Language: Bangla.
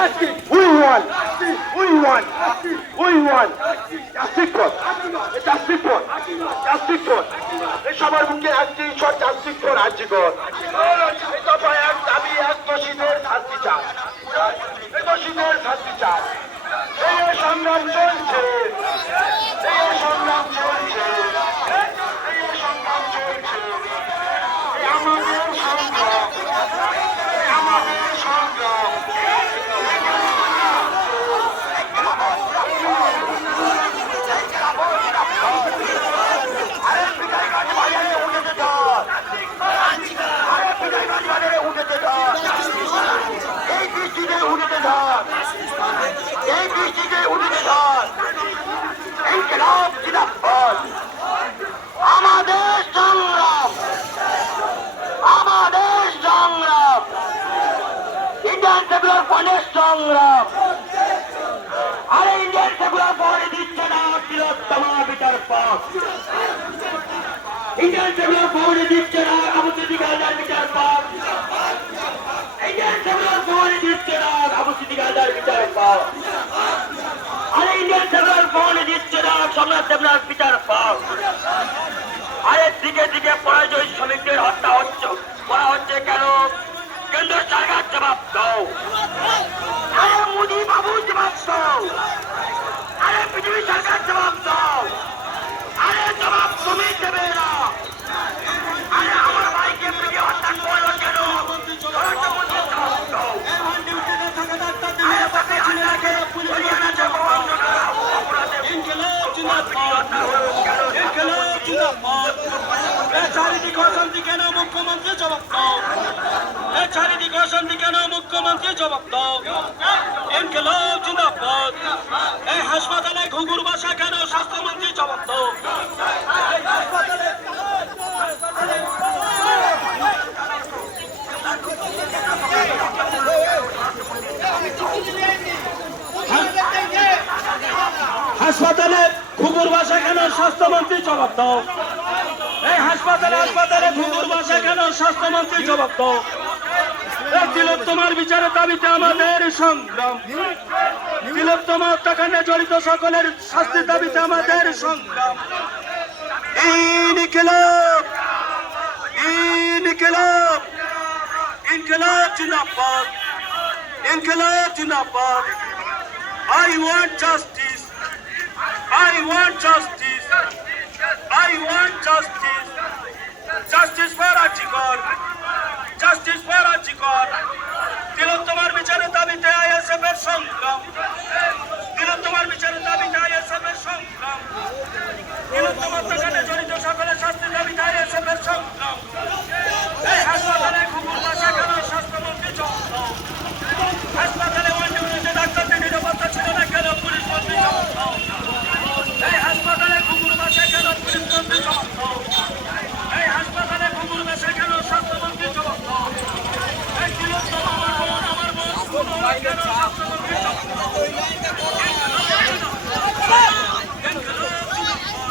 We want. We want. We want. Justice for. Justice for. Justice for. এই সবার মুখে একটি শর্ট জাস্টিস ফর আজিগর। এই দফায় এক দাবি এক দোষীদের শাস্তি চাই। এই দোষীদের শাস্তি চাই। এই সংগ্রাম চলছে। এই সংগ্রাম চলছে। এই সংগ্রাম চলছে। আমাদের সংগ্রাম। আমাদের সংগ্রাম। এই বৃষ্টিতে উঠেতে ধর। এই বৃষ্টিতে উঠেতে ধর। ইনকিলাব জিন্দাবাদ। আমাদের সংগ্রাম। আমাদের সংগ্রাম। ইন্ডিয়ান সেকুলার ফ্রন্টের সংগ্রাম। আরে ইন্ডিয়ান সেকুলার ফ্রন্ট দিচ্ছে না তিলোত্তমা বিচার পাক। ইন্ডিয়ান সেকুলার ফ্রন্ট দিচ্ছে না আবু সিদ্দিক আজহার বিচার পাক। ইন্ডিয়ান সেকুলার ফ্রন্ট দিচ্ছে না আবু সিদ্দিক আজহার বিচার পাক। আরে ইন্ডিয়ান সেকুলার ফ্রন্ট দিচ্ছে না সম্রাট দেবনাথ বিচার পাক। আরে দিকে দিকে পরাজয় শ্রমিকদের হত্যা হচ্ছে করা হচ্ছে কেন? কেন্দ্র সরকার জবাব দাও। আরে মোদী বাবু জবাব দাও। আরে পৃথিবী সরকার জবাব দাও। আরে জবাব তুমি দেবে না। আরে আমার ভাইকে পিটিয়ে হত্যা করলো কেন? জবাব দাও। আরে তাকে আল্লাহকে হরিয়ানা যে চারিদিক অশান্তি কেন? মুখ্যমন্ত্রী জবাব দাও। চারিদিক অশান্তি কেন? মুখ্যমন্ত্রী জবাব দাও। ইনকিলাব জিন্দাবাদ। এই হাসপাতালে ঘুঘুর বাসা কেন? স্বাস্থ্যমন্ত্রী জবাব দাও। হাসপাতালে ঘুঘুর বাসা কেন? স্বাস্থ্যমন্ত্রী জবাব দাও। এই হাসপাতালে ঘুঘুর বাসা কেন? স্বাস্থ্যমন্ত্রী জবাব দাও। এই তিলোত্তমার বিচারের দাবিতে আমাদের সংগ্রাম। তিলোত্তমা হত্যাকাণ্ডে জড়িত সকলের শাস্তির দাবিতে আমাদের সংগ্রাম। ইনকিলাব। ইনকিলাব। ইনকিলাব জিন্দাবাদ। ইনকিলাব জিন্দাবাদ। I want justice. I want justice. I want justice. Justice for Ajikor. Justice for Ajikor. তিলোত্তমার বিচারের দাবিতে আইএসএফ এর সংগ্রাম। তিলোত্তমার বিচারের দাবিতে আইএসএফ এর সংগ্রাম। তিলোত্তমার হত্যাকাণ্ডে জড়িত সকলের শাস্তির দাবিতে আইএসএফ এর সংগ্রাম। এই হাসপাতালে ঘুঘুর বাসা কেন? স্বাস্থ্যমন্ত্রী জবাব দাও। হাসপাতালে ওয়ানডিউটিতে ডাক্তারদের নিরাপত্তা ছিল না কেন? পুলিশ মন্ত্রী জবাব দাও। এই হাসপাতালে ঘুঘুর বাসা কেন? পুলিশ মন্ত্রী জবাব দাও। এই হাসপাতালে ঘুঘুর বাসা কেন? স্বাস্থ্যমন্ত্রী জবাব দাও। এই তিলোত্তমা আমার বোন, আমার বোন কেন? স্বাস্থ্যমন্ত্রী জবাব দাও।